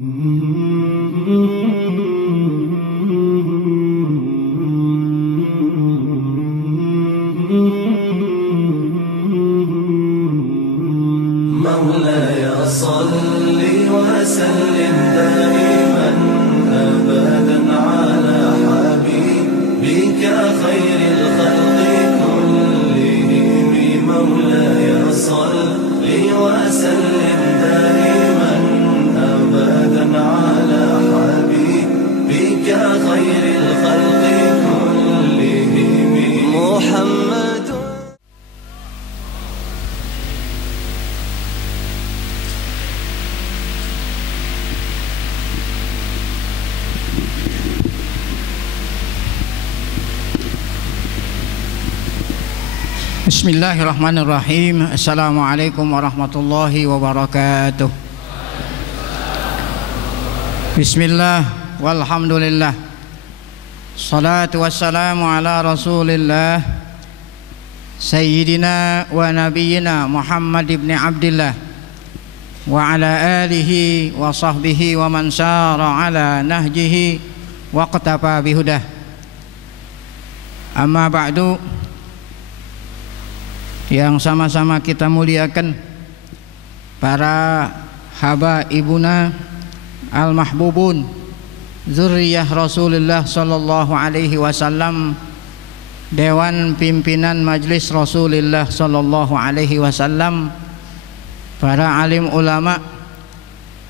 مولاي صل وسلم دائما أبدا على حبيبك خير الخلق كلهم. مولاي صل وسلم دائما أبدا على حبيبك خير الخلق كلهم محمد. Bismillahirrahmanirrahim. Assalamualaikum warahmatullahi wabarakatuh. Bismillah walhamdulillah. Salatu wassalamu ala rasulillah Sayyidina wa nabiyyina Muhammad ibn Abdillah wa ala alihi wa sahbihi wa man syara ala nahjihi wa qatafa bihudah. Amma ba'du. Yang sama-sama kita muliakan para habaibuna al-mahbubun zurriyah Rasulullah sallallahu alaihi wasallam, dewan pimpinan majlis Rasulullah sallallahu alaihi wasallam, para alim ulama,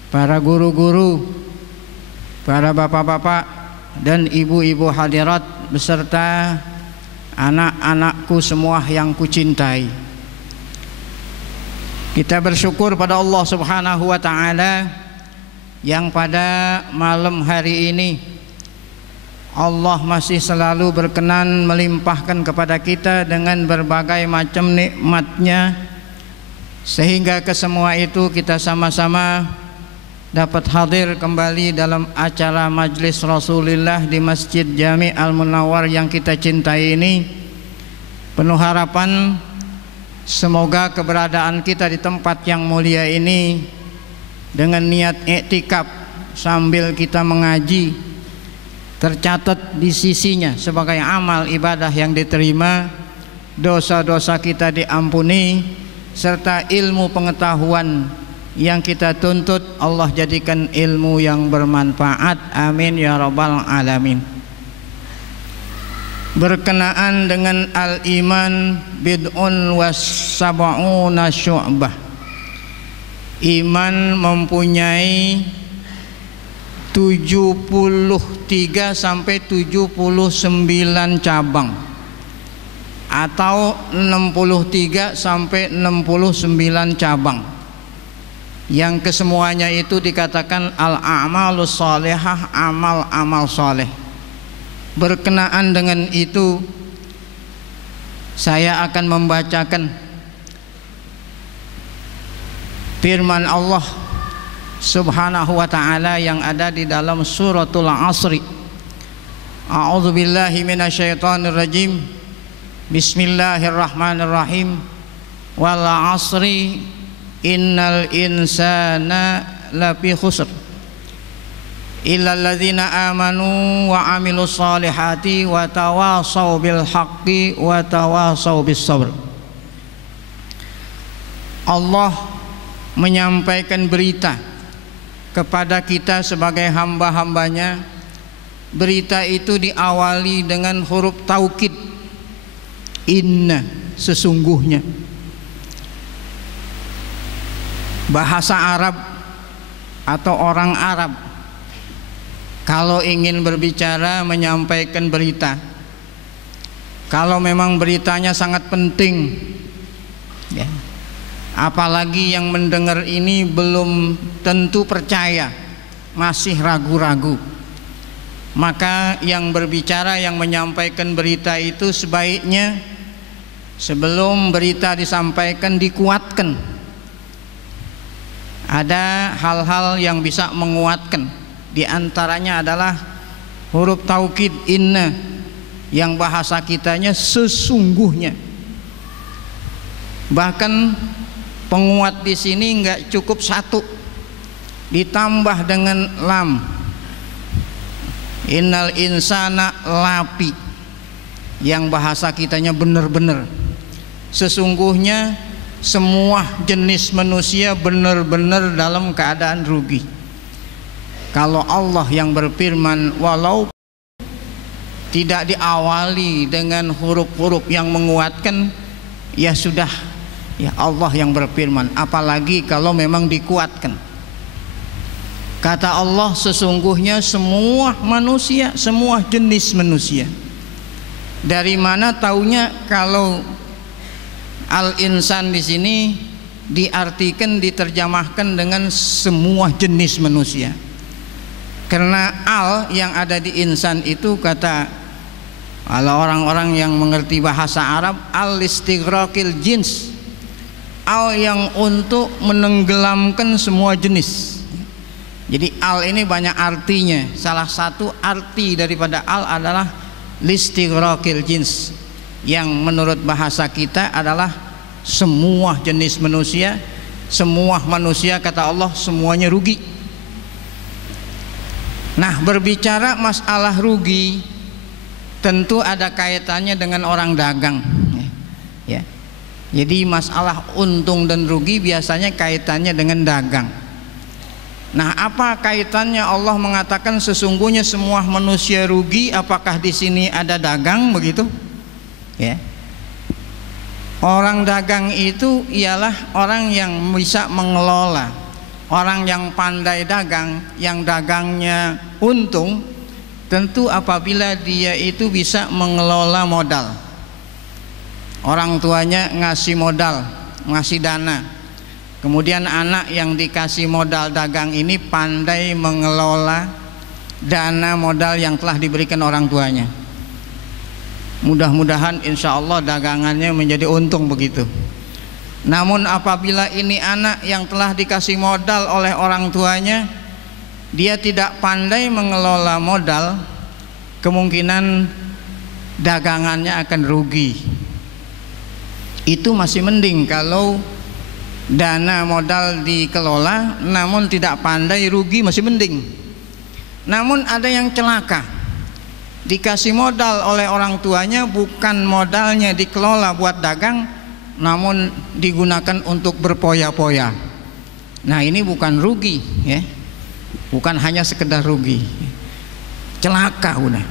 para guru-guru, para bapak-bapak dan ibu-ibu hadirat beserta anak-anakku semua yang kucintai. Kita bersyukur pada Allah Subhanahu wa ta'ala yang pada malam hari ini Allah masih selalu berkenan melimpahkan kepada kita dengan berbagai macam nikmatnya, sehingga kesemua itu kita sama-sama dapat hadir kembali dalam acara majlis Rasulullah di Masjid Jami' Al-Munawwar yang kita cintai ini. Penuh harapan semoga keberadaan kita di tempat yang mulia ini dengan niat iktikaf sambil kita mengaji tercatat di sisinya sebagai amal ibadah yang diterima, dosa-dosa kita diampuni, serta ilmu pengetahuan yang kita tuntut Allah jadikan ilmu yang bermanfaat. Amin ya rabbal alamin. Berkenaan dengan al-iman bid'un was sab'una syu'bah, iman mempunyai 73 sampai 79 cabang atau 63 sampai 69 cabang, yang kesemuanya itu dikatakan al-a'malus shalihah, amal-amal saleh. Berkenaan dengan itu saya akan membacakan firman Allah Subhanahu wa ta'ala yang ada di dalam suratul Asri. A'udzubillahi minasyaitonir rajim. Bismillahirrahmanirrahim. Wal 'asri innal insana lafi khusr illal ladzina amanu wa amilus solihati wa tawasaw bil haqqi wa tawasaw bis sabr. Allah menyampaikan berita kepada kita sebagai hamba-hambanya. Berita itu diawali dengan huruf taukid, inna, sesungguhnya. Bahasa Arab atau orang Arab kalau ingin berbicara menyampaikan berita, kalau memang beritanya sangat penting ya, apalagi yang mendengar ini belum tentu percaya, masih ragu-ragu, maka yang berbicara, yang menyampaikan berita itu sebaiknya sebelum berita disampaikan dikuatkan. Ada hal-hal yang bisa menguatkan, di antaranya adalah huruf taukid inna, yang bahasa kitanya sesungguhnya. Bahkan penguat di sini nggak cukup satu, ditambah dengan lam, innal insana lapi, yang bahasa kitanya benar-benar. Sesungguhnya semua jenis manusia benar-benar dalam keadaan rugi. Kalau Allah yang berfirman, walau tidak diawali dengan huruf-huruf yang menguatkan, ya sudah, ya Allah yang berfirman, apalagi kalau memang dikuatkan. Kata Allah, sesungguhnya semua manusia, semua jenis manusia. Dari mana taunya kalau al-insan di sini diartikan, diterjemahkan dengan semua jenis manusia? Karena al yang ada di insan itu, kata kalau orang-orang yang mengerti bahasa Arab, al-istighraqil jins, al yang untuk menenggelamkan semua jenis. Jadi al ini banyak artinya. Salah satu arti daripada al adalah listighraqil jins, yang menurut bahasa kita adalah semua jenis manusia. Semua manusia, kata Allah, semuanya rugi. Nah, berbicara masalah rugi tentu ada kaitannya dengan orang dagang, ya. Jadi masalah untung dan rugi biasanya kaitannya dengan dagang. Nah, apa kaitannya Allah mengatakan sesungguhnya semua manusia rugi? Apakah di sini ada dagang begitu? Ya. Orang dagang itu ialah orang yang bisa mengelola, orang yang pandai dagang, yang dagangnya untung. Tentu apabila dia itu bisa mengelola modal. Orang tuanya ngasih modal, ngasih dana. Kemudian anak yang dikasih modal dagang ini pandai mengelola dana modal yang telah diberikan orang tuanya. Mudah-mudahan insya Allah dagangannya menjadi untung begitu. Namun apabila ini anak yang telah dikasih modal oleh orang tuanya, dia tidak pandai mengelola modal, kemungkinan dagangannya akan rugi. Itu masih mending kalau dana modal dikelola namun tidak pandai, rugi masih mending. Namun ada yang celaka, dikasih modal oleh orang tuanya, bukan modalnya dikelola buat dagang, namun digunakan untuk berpoya-poya. Nah, ini bukan rugi, ya. Bukan hanya sekedar rugi, celaka udah.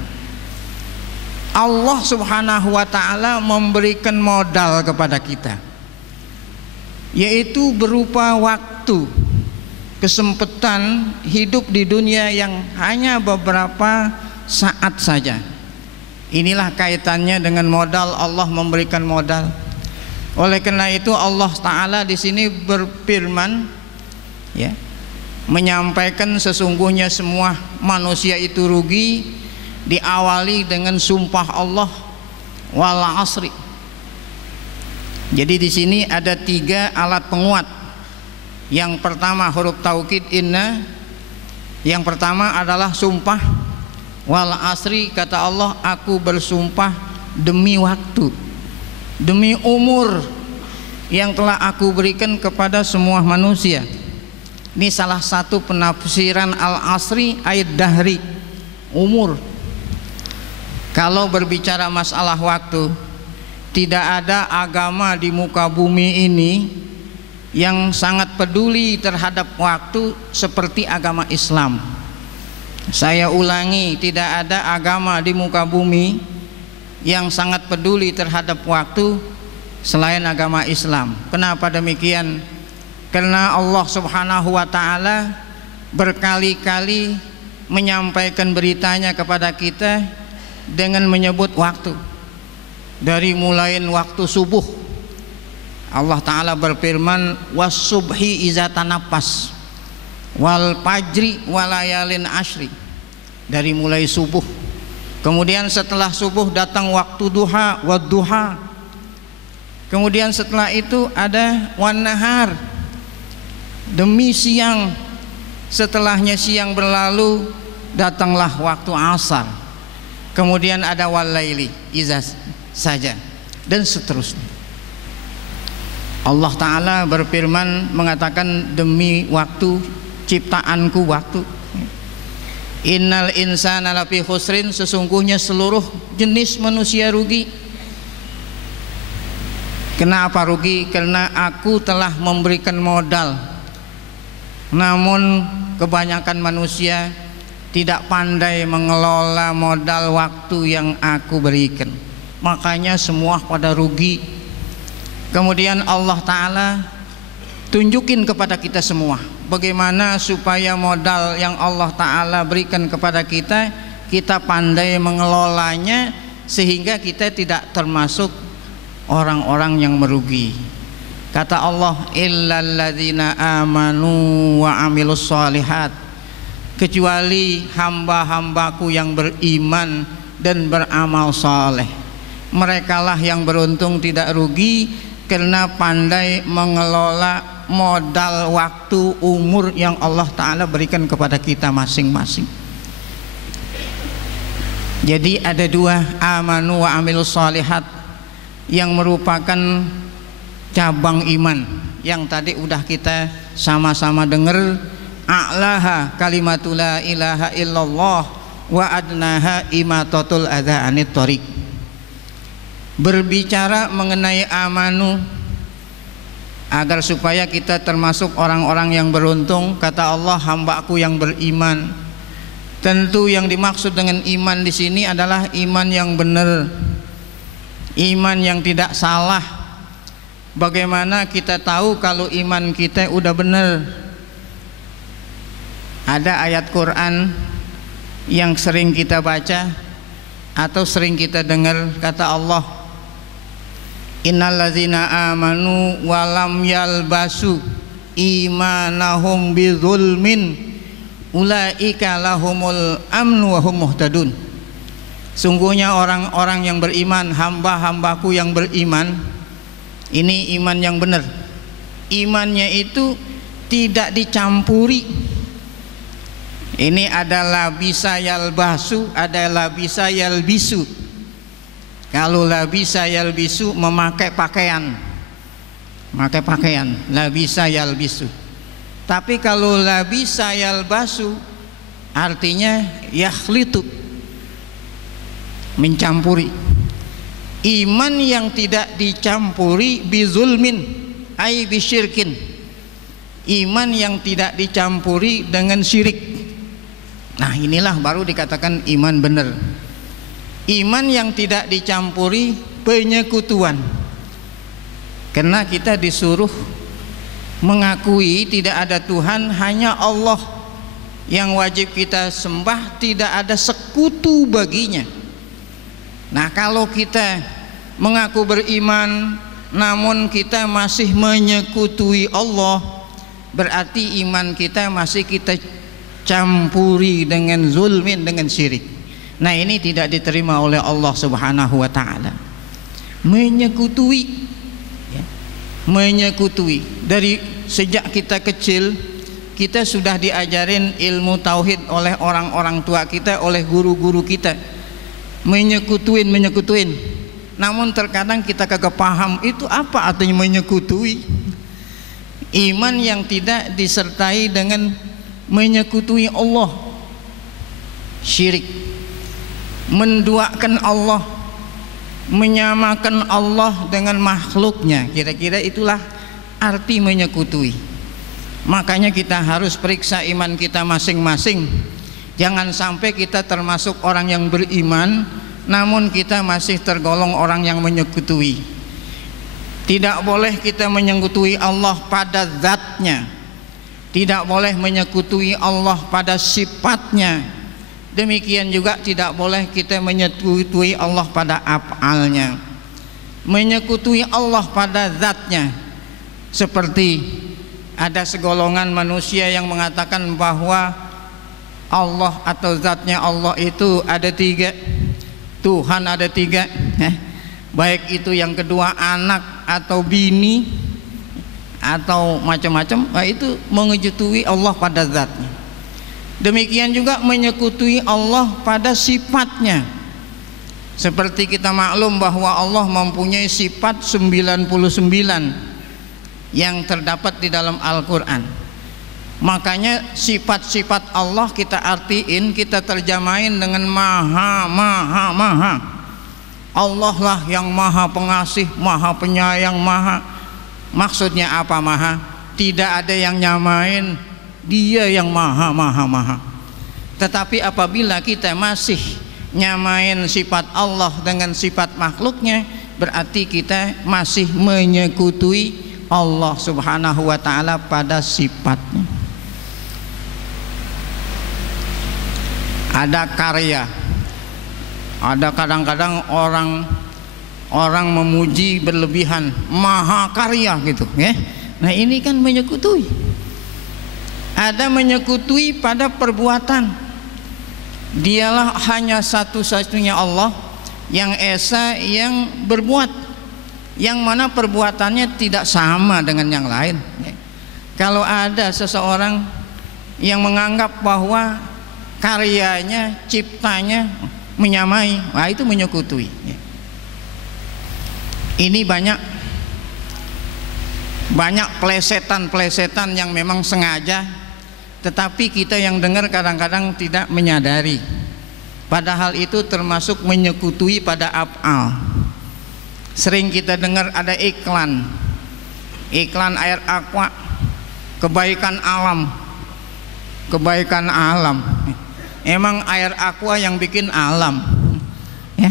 Allah Subhanahu wa ta'ala memberikan modal kepada kita, yaitu berupa waktu, kesempatan hidup di dunia yang hanya beberapa saat saja. Inilah kaitannya dengan modal. Allah memberikan modal. Oleh karena itu Allah Ta'ala di sini berfirman, ya, menyampaikan sesungguhnya semua manusia itu rugi, diawali dengan sumpah Allah, wal asri. Jadi di sini ada 3 alat penguat. Yang pertama huruf taukid inna, yang pertama adalah sumpah. Wal asri, kata Allah, aku bersumpah demi waktu, demi umur yang telah aku berikan kepada semua manusia. Ini salah satu penafsiran al-asri, ayat dahri, umur. Kalau berbicara masalah waktu, tidak ada agama di muka bumi ini yang sangat peduli terhadap waktu seperti agama Islam. Saya ulangi, tidak ada agama di muka bumi yang sangat peduli terhadap waktu selain agama Islam. Kenapa demikian? Karena Allah Subhanahu wa ta'ala berkali-kali menyampaikan beritanya kepada kita dengan menyebut waktu. Dari mulai waktu subuh, Allah Ta'ala berfirman, was-subhi iza tanafas wal fajri walayalin ashri. Dari mulai subuh, kemudian setelah subuh datang waktu duha, wadduha. Kemudian setelah itu ada wan nahar, demi siang. Setelahnya siang berlalu, datanglah waktu asar. Kemudian ada walaili iza saja, dan seterusnya. Allah Ta'ala berfirman mengatakan demi waktu ciptaanku waktu. Innal insana lafi khusrin, sesungguhnya seluruh jenis manusia rugi. Kenapa rugi? Karena aku telah memberikan modal, namun kebanyakan manusia tidak pandai mengelola modal waktu yang aku berikan, makanya semua pada rugi. Kemudian Allah Ta'ala tunjukin kepada kita semua bagaimana supaya modal yang Allah Ta'ala berikan kepada kita, kita pandai mengelolanya sehingga kita tidak termasuk orang-orang yang merugi. Kata Allah, illalladzina amanu wa amilus shalihat, kecuali hamba-hambaku yang beriman dan beramal saleh, merekalah yang beruntung, tidak rugi, karena pandai mengelola modal waktu, umur yang Allah Ta'ala berikan kepada kita masing-masing. Jadi ada dua, amanu wa amilus shalihat, yang merupakan cabang iman yang tadi udah kita sama-sama dengar. A'laha kalimatu la ilaha illallah wa adnaha imatatul adza anit thoriq. Berbicara mengenai amanu agar supaya kita termasuk orang-orang yang beruntung. Kata Allah, hambaku yang beriman. Tentu yang dimaksud dengan iman di sini adalah iman yang benar, iman yang tidak salah. Bagaimana kita tahu kalau iman kita udah benar? Ada ayat Quran yang sering kita baca atau sering kita dengar. Kata Allah, innalladzina amanu walam yalbasu imanahum bidzulmin ulaika lahumul amnu wa hum muhtadun. Sungguhnya orang-orang yang beriman, hamba-hambaku yang beriman, ini iman yang benar. Imannya itu tidak dicampuri. Ini adalah bisa yalbasu, adalah bisa yalbisu. Kalau labisa yalbisu, memakai pakaian, memakai pakaian, labisa yalbisu. Tapi kalau labisa yalbasu, artinya yakhlitu, mencampuri. Iman yang tidak dicampuri bizulmin ay bisyirkin, iman yang tidak dicampuri dengan syirik. Nah, inilah baru dikatakan iman benar. Iman yang tidak dicampuri penyekutuan, karena kita disuruh mengakui tidak ada Tuhan, hanya Allah yang wajib kita sembah, tidak ada sekutu baginya. Nah, kalau kita mengaku beriman namun kita masih menyekutui Allah, berarti iman kita masih kita campuri dengan zulmin, dengan syirik. Nah, ini tidak diterima oleh Allah Subhanahu wa ta'ala. Menyekutui, ya, menyekutui. Dari sejak kita kecil kita sudah diajarin ilmu tauhid oleh orang-orang tua kita, oleh guru-guru kita. Menyekutuin. Namun terkadang kita kagak paham itu apa artinya menyekutui. Iman yang tidak disertai dengan menyekutui Allah, syirik, menduakan Allah, menyamakan Allah dengan makhluknya, kira-kira itulah arti menyekutui. Makanya kita harus periksa iman kita masing-masing. Jangan sampai kita termasuk orang yang beriman namun kita masih tergolong orang yang menyekutui. Tidak boleh kita menyekutui Allah pada zatnya, tidak boleh menyekutui Allah pada sifatnya. Demikian juga tidak boleh kita menyekutui Allah pada af'alnya. Menyekutui Allah pada zatnya, seperti ada segolongan manusia yang mengatakan bahwa Allah atau zatnya Allah itu ada tiga, Tuhan ada tiga, baik itu yang kedua anak atau bini atau macam-macam, itu menyekutui Allah pada zatnya. Demikian juga menyekutui Allah pada sifatnya. Seperti kita maklum bahwa Allah mempunyai sifat 99 yang terdapat di dalam Al-Quran. Makanya sifat-sifat Allah kita artiin, kita terjemahin dengan maha, maha, maha. Allah lah yang maha pengasih, maha penyayang, maha. Maksudnya apa maha? Tidak ada yang nyamain, dia yang maha, maha, maha. Tetapi apabila kita masih nyamain sifat Allah dengan sifat makhluknya, berarti kita masih menyekutui Allah subhanahu wa ta'ala pada sifatnya. Ada karya, ada kadang-kadang orang memuji berlebihan, maha karya gitu ya. Nah ini kan menyekutui. Ada menyekutui pada perbuatan. Dialah hanya satu-satunya Allah yang esa, yang berbuat, yang mana perbuatannya tidak sama dengan yang lain. Kalau ada seseorang yang menganggap bahwa karyanya, ciptanya menyamai, wah itu menyekutui. Ini banyak plesetan-plesetan yang memang sengaja, tetapi kita yang dengar kadang-kadang tidak menyadari. Padahal itu termasuk menyekutui pada af'al. Sering kita dengar ada iklan air aqua, kebaikan alam. Emang air aqua yang bikin alam ya?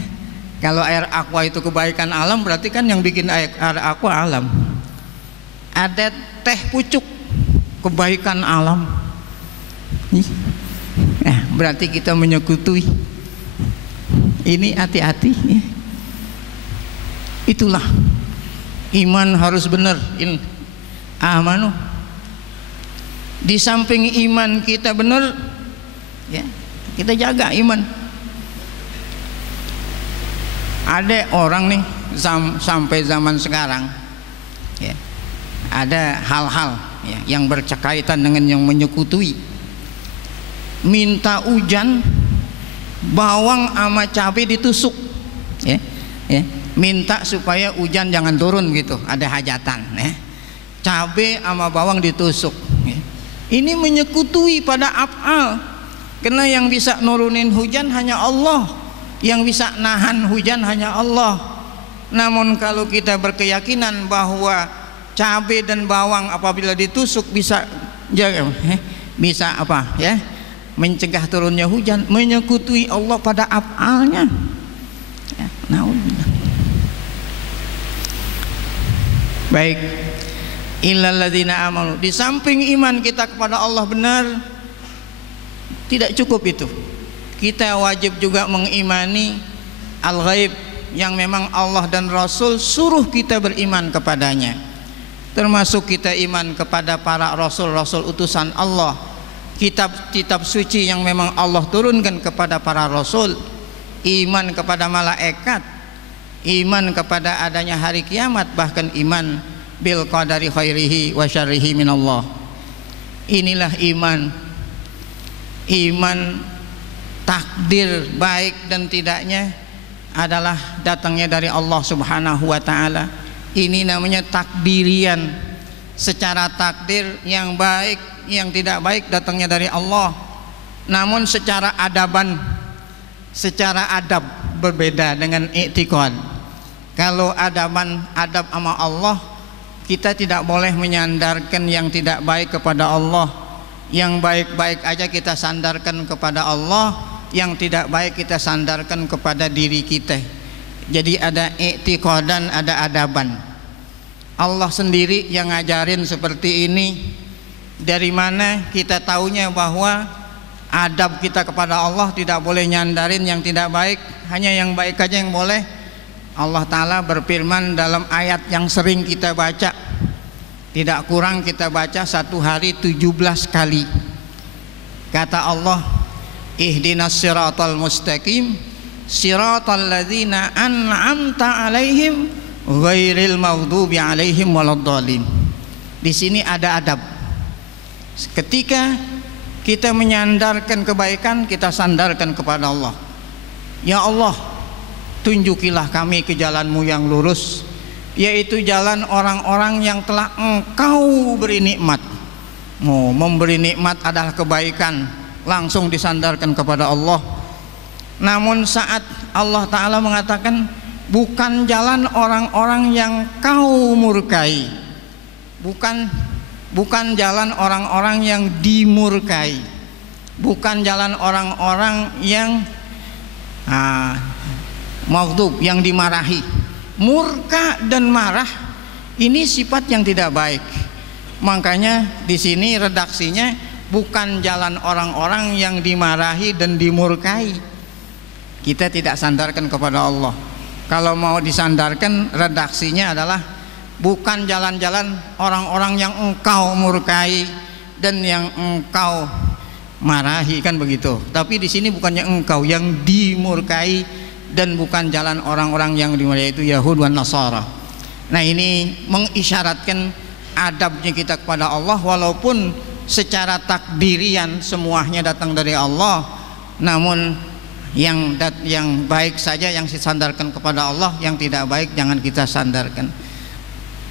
Kalau air aqua itu kebaikan alam, berarti kan yang bikin air aqua alam. Ada teh pucuk, kebaikan alam. Berarti kita menyekutui. Ini hati-hati ya. Itulah iman harus benar. Amanu. Di samping iman kita benar ya, kita jaga iman. Ada orang nih sampai zaman sekarang ya, ada hal-hal ya, yang berkaitan dengan yang menyekutui. Minta hujan, bawang sama cabai ditusuk ya, ya. Minta supaya hujan jangan turun gitu, ada hajatan ya. Cabai sama bawang ditusuk ya. Ini menyekutui pada af'al. Karena yang bisa nurunin hujan hanya Allah, yang bisa nahan hujan hanya Allah. Namun kalau kita berkeyakinan bahwa cabai dan bawang apabila ditusuk bisa apa ya, mencegah turunnya hujan, menyekutui Allah pada af'alnya ya, baik. Illalladzina amanu, di samping iman kita kepada Allah benar, tidak cukup itu. Kita wajib juga mengimani al-ghaib, yang memang Allah dan Rasul suruh kita beriman kepadanya. Termasuk kita iman kepada para rasul-rasul utusan Allah, kitab-kitab suci yang memang Allah turunkan kepada para rasul, iman kepada malaikat, iman kepada adanya hari kiamat, bahkan iman bil qadari khairihi wa syarrihi minallah. Inilah iman takdir baik dan tidaknya adalah datangnya dari Allah subhanahu wa ta'ala. Ini namanya takdirian, secara takdir yang baik yang tidak baik datangnya dari Allah. Namun secara adaban, secara adab berbeda dengan i'tiqad. Kalau adab sama Allah, kita tidak boleh menyandarkan yang tidak baik kepada Allah. Yang baik-baik aja kita sandarkan kepada Allah, yang tidak baik kita sandarkan kepada diri kita. Jadi ada i'tiqadan, ada adaban. Allah sendiri yang ngajarin seperti ini. Dari mana kita taunya bahwa adab kita kepada Allah tidak boleh nyandarin yang tidak baik, hanya yang baik aja yang boleh. Allah Ta'ala berfirman dalam ayat yang sering kita baca, tidak kurang kita baca satu hari 17 kali. Kata Allah, ihdinas siratal mustaqim siratal ladzina an'amta alaihim ghairil maghdubi alaihim waladdallin. Di sini ada adab. Ketika kita menyandarkan kebaikan, kita sandarkan kepada Allah. Ya Allah, tunjukilah kami ke jalan-Mu yang lurus, yaitu jalan orang-orang yang telah Engkau beri nikmat. memberi nikmat adalah kebaikan, langsung disandarkan kepada Allah. Namun saat Allah Ta'ala mengatakan bukan jalan orang-orang yang kau murkai, bukan jalan orang-orang yang dimurkai, bukan jalan orang-orang yang maghdub, yang dimarahi. Murka dan marah ini sifat yang tidak baik. Makanya di sini redaksinya bukan jalan orang-orang yang dimarahi dan dimurkai. Kita tidak sandarkan kepada Allah. Kalau mau disandarkan, redaksinya adalah bukan jalan-jalan orang-orang yang engkau murkai dan yang engkau marahi, kan begitu. Tapi di sini bukannya engkau yang dimurkai dan bukan jalan orang-orang yang dimurkai, itu Yahud dan Nasara. Nah, ini mengisyaratkan adabnya kita kepada Allah, walaupun secara takdirian semuanya datang dari Allah, namun yang baik saja yang disandarkan kepada Allah, yang tidak baik jangan kita sandarkan.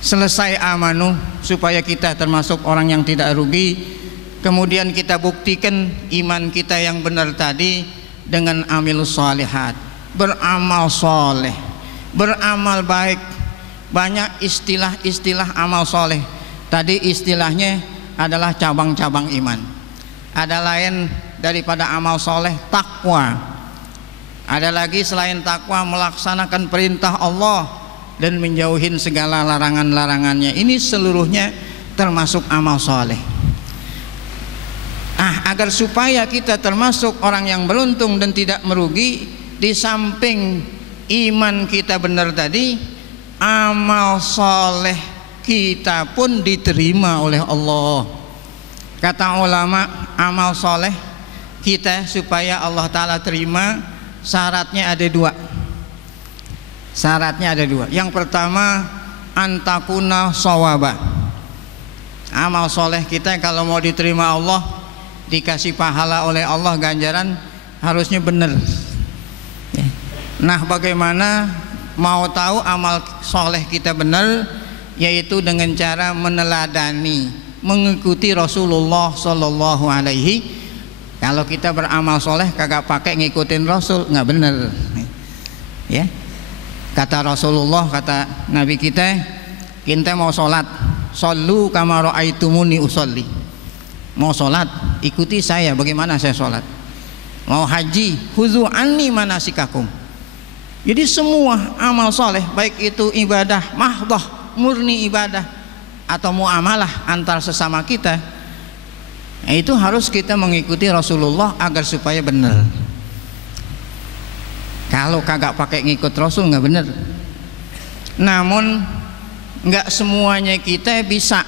Selesai amanu, supaya kita termasuk orang yang tidak rugi. Kemudian kita buktikan iman kita yang benar tadi dengan amilus shalihat, beramal soleh, beramal baik. Banyak istilah-istilah amal soleh. Tadi istilahnya adalah cabang-cabang iman. Ada lain daripada amal soleh, takwa. Ada lagi selain takwa, melaksanakan perintah Allah dan menjauhin segala larangan-larangannya. Ini seluruhnya termasuk amal soleh. Agar supaya kita termasuk orang yang beruntung dan tidak merugi, di samping iman kita benar tadi, amal soleh kita pun diterima oleh Allah. Kata ulama, amal soleh kita supaya Allah Ta'ala terima, syaratnya ada dua. Yang pertama, antakuna shawaba. Amal soleh kita kalau mau diterima Allah, dikasih pahala oleh Allah, ganjaran, harusnya benar. Nah, bagaimana mau tahu amal soleh kita benar? Yaitu dengan cara meneladani, mengikuti Rasulullah Sallallahu Alaihi. Kalau kita beramal soleh kagak pakai ngikutin Rasul, nggak benar. Ya, kata Rasulullah, kata Nabi kita mau sholat, shollu kama ra'aitumuni usolli. Mau sholat, ikuti saya bagaimana saya sholat. Mau haji, khudzu anni manasikakum. Jadi semua amal soleh, baik itu ibadah mahdoh, murni ibadah, atau muamalah antar sesama kita, itu harus kita mengikuti Rasulullah agar supaya benar. Kalau kagak pakai ngikut Rasul nggak benar. Namun nggak semuanya kita bisa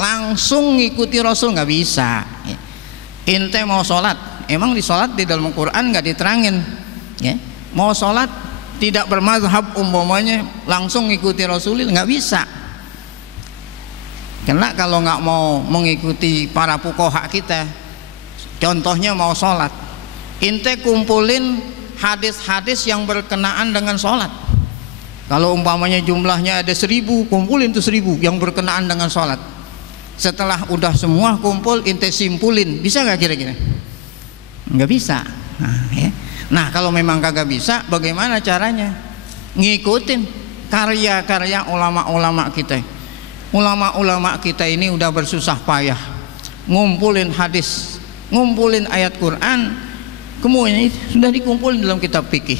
langsung ngikuti Rasul, nggak bisa. Ente mau sholat, emang di sholat di dalam Quran nggak diterangin, ya? Mau sholat tidak bermazhab umpamanya langsung ngikuti Rasul, nggak bisa. Karena kalau nggak mau mengikuti para fuqaha kita, contohnya mau sholat, ente kumpulin hadis-hadis yang berkenaan dengan sholat. Kalau umpamanya jumlahnya ada 1000, kumpulin tuh 1000 yang berkenaan dengan sholat. Setelah udah semua kumpul, ente simpulin, bisa nggak kira-kira? Nggak bisa. Nah, kalau memang kagak bisa, bagaimana caranya? Ngikutin karya-karya ulama-ulama kita. Ulama-ulama kita ini udah bersusah payah ngumpulin hadis, ngumpulin ayat Quran, kemudian sudah dikumpulin dalam kitab fikih.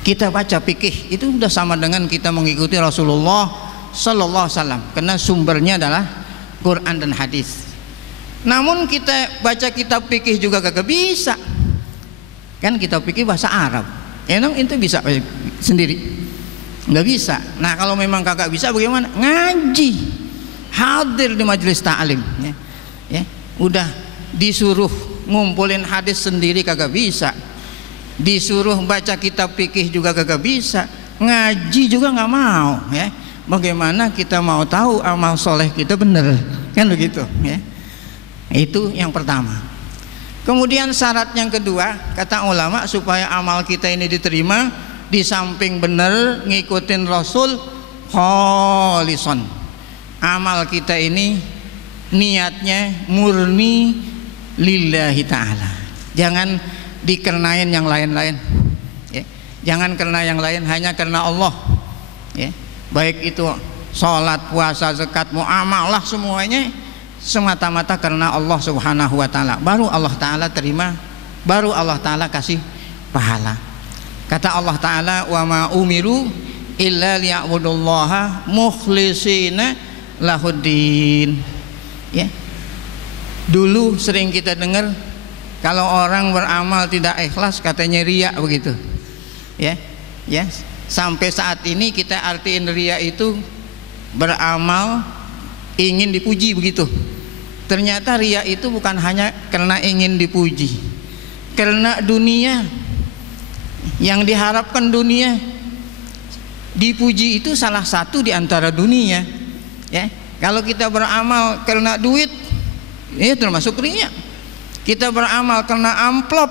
Kita baca fikih itu sudah sama dengan kita mengikuti Rasulullah Sallallahu Alaihi Wasallam, karena sumbernya adalah Quran dan hadis. Namun kita baca kitab fikih juga kagak bisa. Kan kitab fikih bahasa Arab, emang itu bisa sendiri? Nggak bisa. Nah, kalau memang kagak bisa bagaimana? Ngaji, hadir di majelis ta'lim, ya. Udah disuruh ngumpulin hadis sendiri kagak bisa, disuruh baca kitab fikih juga kagak bisa, ngaji juga nggak mau, ya. Bagaimana kita mau tahu amal soleh kita bener? Kan begitu, ya. Itu yang pertama. Kemudian syarat yang kedua, kata ulama, supaya amal kita ini diterima, di samping benar ngikutin Rasul, kholison, amal kita ini niatnya murni lillahi ta'ala, jangan dikarenain yang lain-lain ya. Jangan karena yang lain, hanya karena Allah ya. Baik itu sholat, puasa, zakat, muamalah, semuanya semata-mata karena Allah subhanahu wa ta'ala, baru Allah ta'ala terima, baru Allah ta'ala kasih pahala. Kata Allah ta'ala, wa ma umiru illa liya'budullaha mukhlisina lahuddin ya. Dulu sering kita dengar kalau orang beramal tidak ikhlas katanya riya, begitu ya. Ya, sampai saat ini kita artiin riya itu beramal ingin dipuji, begitu. Ternyata riya itu bukan hanya karena ingin dipuji, karena dunia, yang diharapkan dunia. Dipuji itu salah satu di antara dunia ya. Kalau kita beramal karena duit, ya termasuk riya. Kita beramal karena amplop,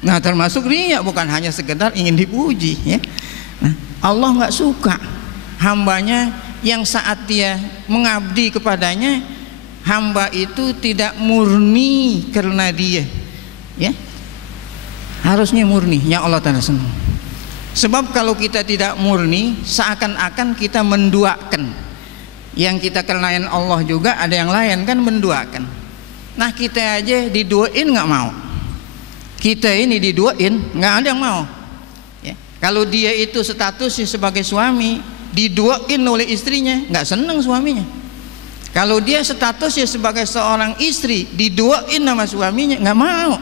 nah termasuk riya, bukan hanya sekedar ingin dipuji ya. Nah, Allah nggak suka hambanya yang saat dia mengabdi kepadanya, hamba itu tidak murni karena dia ya. Harusnya murni, ya Allah Ta'ala senang. Sebab kalau kita tidak murni, seakan-akan kita menduakan. Yang kita kerenain Allah juga ada yang lain kan menduakan. Nah kita aja diduain nggak mau, kita ini diduain nggak ada yang mau ya. Kalau dia itu statusnya sebagai suami, diduain oleh istrinya, nggak seneng suaminya. Kalau dia statusnya sebagai seorang istri, diduain sama suaminya, nggak mau.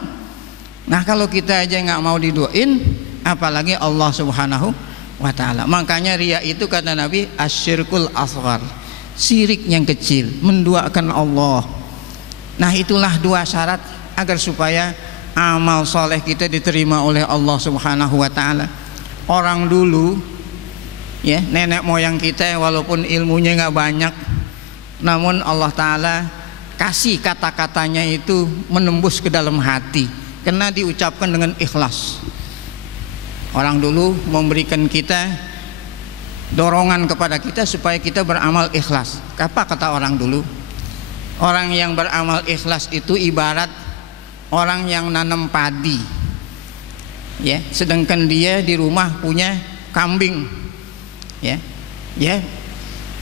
Nah kalau kita aja nggak mau diduain, apalagi Allah subhanahu wa ta'ala. Makanya riya itu kata Nabi asyirkul asghar, syirik yang kecil, menduakan Allah. Nah itulah dua syarat agar supaya amal soleh kita diterima oleh Allah subhanahu wa ta'ala. Orang dulu ya, nenek moyang kita walaupun ilmunya nggak banyak, namun Allah ta'ala kasih kata-katanya itu menembus ke dalam hati karena diucapkan dengan ikhlas. Orang dulu memberikan kita dorongan kepada kita supaya kita beramal ikhlas. Apa kata orang dulu? Orang yang beramal ikhlas itu ibarat orang yang nanam padi ya, sedangkan dia di rumah punya kambing ya. Ya,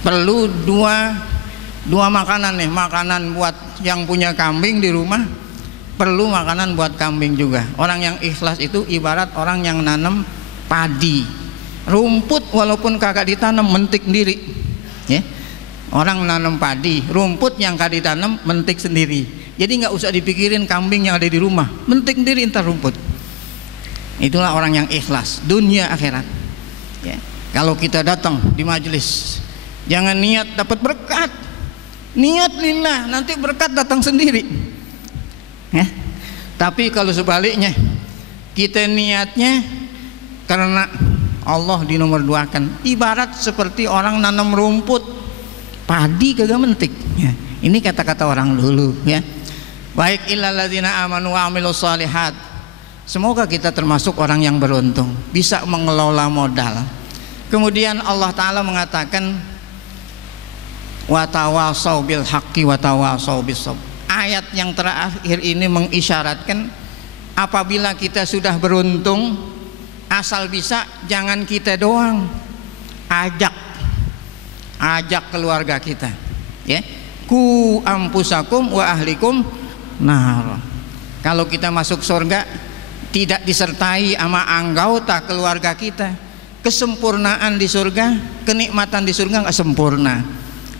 perlu dua makanan nih, makanan buat yang punya kambing di rumah, perlu makanan buat kambing juga. Orang yang ikhlas itu ibarat orang yang nanam padi, rumput walaupun kagak ditanam mentik sendiri ya. Orang nanam padi, rumput yang kagak ditanam mentik sendiri, jadi nggak usah dipikirin kambing yang ada di rumah, mentik sendiri entar rumput. Itulah orang yang ikhlas dunia akhirat ya. Kalau kita datang di majelis, jangan niat dapat berkat, niat lillah, nanti berkat datang sendiri ya. Tapi kalau sebaliknya, kita niatnya karena Allah dinomor duakan, ibarat seperti orang nanam rumput, padi kagak mentik ya. Ini kata-kata orang dulu ya. Baik, illal ladzina amanu wa amilus shalihat. Semoga kita termasuk orang yang beruntung, bisa mengelola modal. Kemudian Allah Ta'ala mengatakan wa tawasau bil haqqi wa tawasau bis sabr. Ayat yang terakhir ini mengisyaratkan apabila kita sudah beruntung, asal bisa jangan kita doang, ajak keluarga kita ya. Ku ampusakum wa ahlikum nar. Kalau kita masuk surga tidak disertai sama anggota keluarga kita, kesempurnaan di surga, kenikmatan di surga nggak sempurna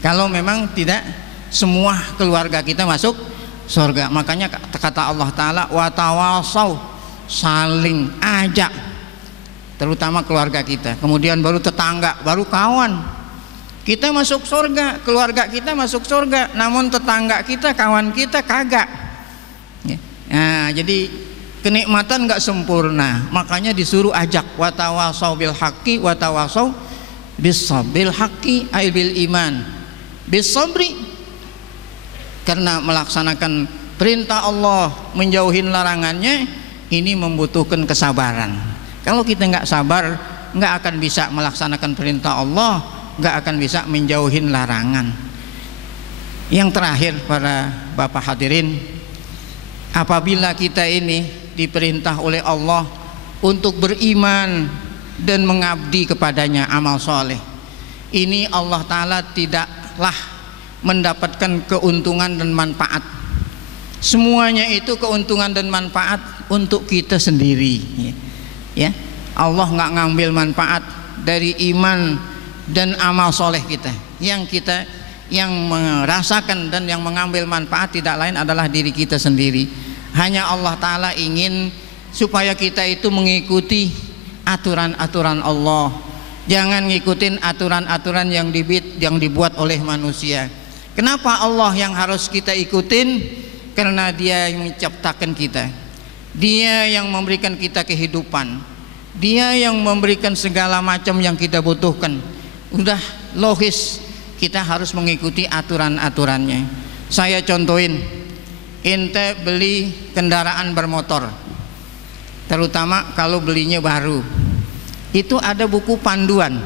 kalau memang tidak semua keluarga kita masuk surga. Makanya kata Allah Ta'ala wa tawasau, saling ajak, terutama keluarga kita, kemudian baru tetangga, baru kawan. Kita masuk surga, keluarga kita masuk surga, namun tetangga kita, kawan kita kagak ya. Nah, jadi kenikmatan nggak sempurna, makanya disuruh ajak wa tawasau bil haqqi wa tawasau bis sabr. Bil haqqi ay bil iman, bis sabri karena melaksanakan perintah Allah, menjauhin larangannya, ini membutuhkan kesabaran. Kalau kita nggak sabar, nggak akan bisa melaksanakan perintah Allah, nggak akan bisa menjauhin larangan. Yang terakhir, para bapak hadirin, apabila kita ini diperintah oleh Allah untuk beriman dan mengabdi kepadanya amal soleh, ini Allah Ta'ala tidaklah mendapatkan keuntungan dan manfaat. Semuanya itu keuntungan dan manfaat untuk kita sendiri, ya. Allah nggak ngambil manfaat dari iman dan amal soleh kita. Yang merasakan dan yang mengambil manfaat tidak lain adalah diri kita sendiri. Hanya Allah Ta'ala ingin supaya kita itu mengikuti aturan-aturan Allah. Jangan ngikutin aturan-aturan yang dibuat oleh manusia. Kenapa Allah yang harus kita ikutin? Karena Dia yang menciptakan kita, Dia yang memberikan kita kehidupan, Dia yang memberikan segala macam yang kita butuhkan. Udah logis kita harus mengikuti aturan-aturannya. Saya contohin, ente beli kendaraan bermotor, terutama kalau belinya baru, itu ada buku panduan,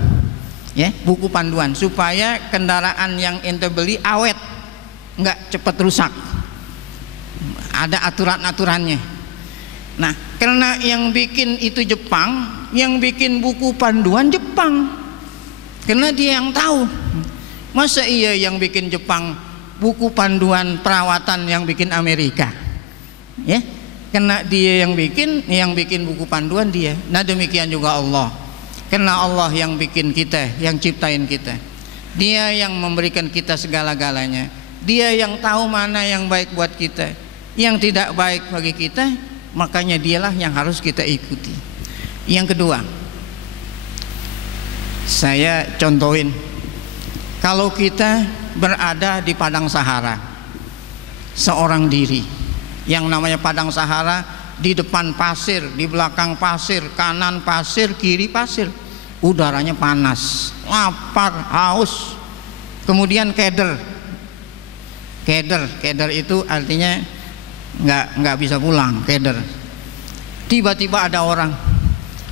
ya, buku panduan supaya kendaraan yang ente beli awet, nggak cepat rusak. Ada aturan-aturannya. Nah, karena yang bikin itu Jepang, yang bikin buku panduan Jepang, karena dia yang tahu. Masa iya yang bikin Jepang buku panduan perawatan yang bikin Amerika, ya? Karena dia yang bikin buku panduan dia. Nah demikian juga Allah, karena Allah yang bikin kita, yang ciptain kita, Dia yang memberikan kita segala-galanya, Dia yang tahu mana yang baik buat kita, yang tidak baik bagi kita, makanya Dialah yang harus kita ikuti. Yang kedua, saya contohin, kalau kita berada di padang Sahara, seorang diri, yang namanya padang Sahara, di depan pasir, di belakang pasir, kanan pasir, kiri pasir, udaranya panas, lapar, haus, kemudian keder itu artinya nggak bisa pulang, keder. Tiba-tiba ada orang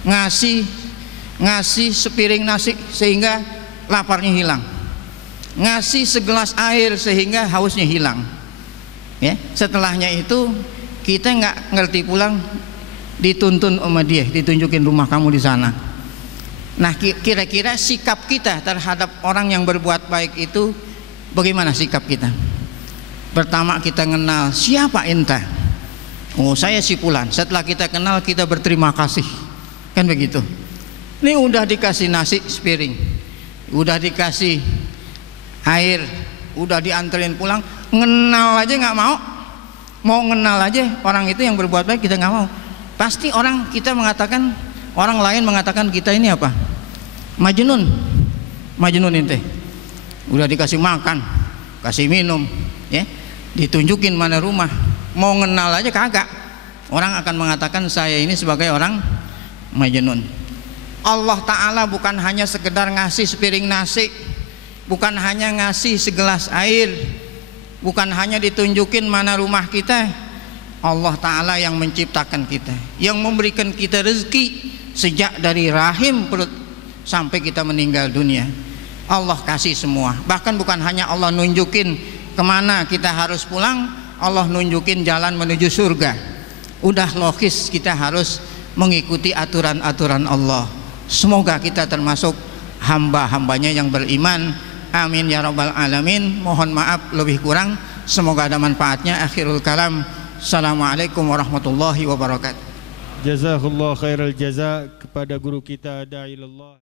ngasih sepiring nasi sehingga laparnya hilang, ngasih segelas air sehingga hausnya hilang, ya. Setelahnya itu kita nggak ngerti pulang, dituntun sama dia, ditunjukin rumah kamu di sana. Nah, kira-kira sikap kita terhadap orang yang berbuat baik itu bagaimana sikap kita? Pertama kita kenal, siapa ente? Oh, saya si Fulan. Setelah kita kenal, kita berterima kasih, kan begitu. Ini udah dikasih nasi sepiring, udah dikasih air, udah dianterin pulang, ngenal aja nggak mau ngenal aja orang itu yang berbuat baik kita nggak mau. Pasti orang lain mengatakan kita ini apa? Majnun ente. Udah dikasih makan, kasih minum, ya, ditunjukin mana rumah, mau ngenal aja kagak. Orang akan mengatakan saya ini sebagai orang majnun. Allah Ta'ala bukan hanya sekedar ngasih sepiring nasi, bukan hanya ngasih segelas air, bukan hanya ditunjukin mana rumah kita. Allah Ta'ala yang menciptakan kita, yang memberikan kita rezeki sejak dari rahim perut sampai kita meninggal dunia. Allah kasih semua. Bahkan bukan hanya Allah nunjukin kemana kita harus pulang, Allah nunjukin jalan menuju surga. Udah logis kita harus mengikuti aturan-aturan Allah. Semoga kita termasuk hamba-hambanya yang beriman. Amin ya rabbal alamin. Mohon maaf lebih kurang, semoga ada manfaatnya. Akhirul kalam, assalamualaikum warahmatullahi wabarakatuh. Jazakallah khairal jaza kepada guru kita Da'ilullah.